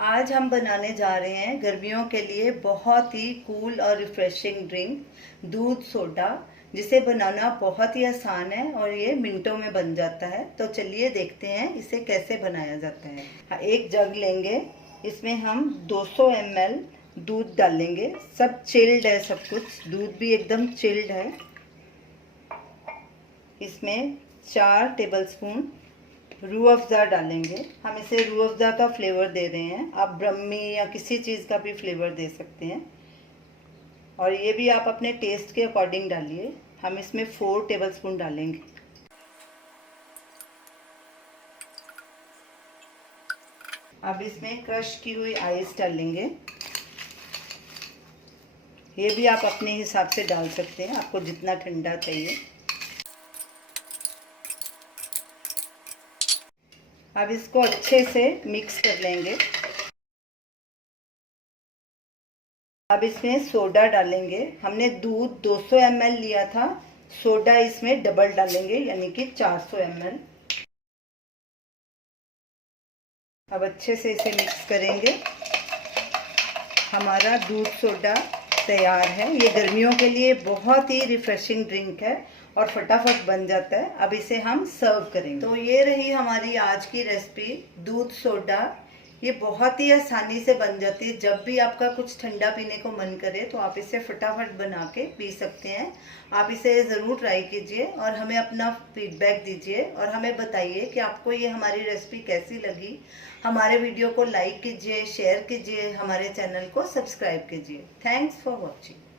आज हम बनाने जा रहे हैं गर्मियों के लिए बहुत ही कूल और रिफ्रेशिंग ड्रिंक दूध सोडा, जिसे बनाना बहुत ही आसान है और ये मिनटों में बन जाता है। तो चलिए देखते हैं इसे कैसे बनाया जाता है। एक जग लेंगे, इसमें हम 200 ml दूध डालेंगे। सब चिल्ड है, सब कुछ दूध भी एकदम चिल्ड है। इसमें 4 टेबलस्पून रूह अफ़ज़ा डालेंगे। हम इसे रूह अफ़ज़ा का फ्लेवर दे रहे हैं, आप ब्रह्मी या किसी चीज़ का भी फ्लेवर दे सकते हैं, और ये भी आप अपने टेस्ट के अकॉर्डिंग डालिए। हम इसमें 4 टेबलस्पून डालेंगे। अब इसमें क्रश की हुई आइस डालेंगे। ये भी आप अपने हिसाब से डाल सकते हैं, आपको जितना ठंडा चाहिए। अब इसको अच्छे से मिक्स कर लेंगे। अब इसमें सोडा डालेंगे। हमने दूध 200 ml लिया था, सोडा इसमें डबल डालेंगे, यानी कि 400 ml। अब अच्छे से इसे मिक्स करेंगे। हमारा दूध सोडा तैयार है। ये गर्मियों के लिए बहुत ही रिफ्रेशिंग ड्रिंक है और फटाफट बन जाता है। अब इसे हम सर्व करेंगे। तो ये रही हमारी आज की रेसिपी, दूध सोडा। ये बहुत ही आसानी से बन जाती है। जब भी आपका कुछ ठंडा पीने को मन करे तो आप इसे फटाफट बना के पी सकते हैं। आप इसे ज़रूर ट्राई कीजिए और हमें अपना फीडबैक दीजिए और हमें बताइए कि आपको ये हमारी रेसिपी कैसी लगी। हमारे वीडियो को लाइक कीजिए, शेयर कीजिए, हमारे चैनल को सब्सक्राइब कीजिए। Thanks for watching.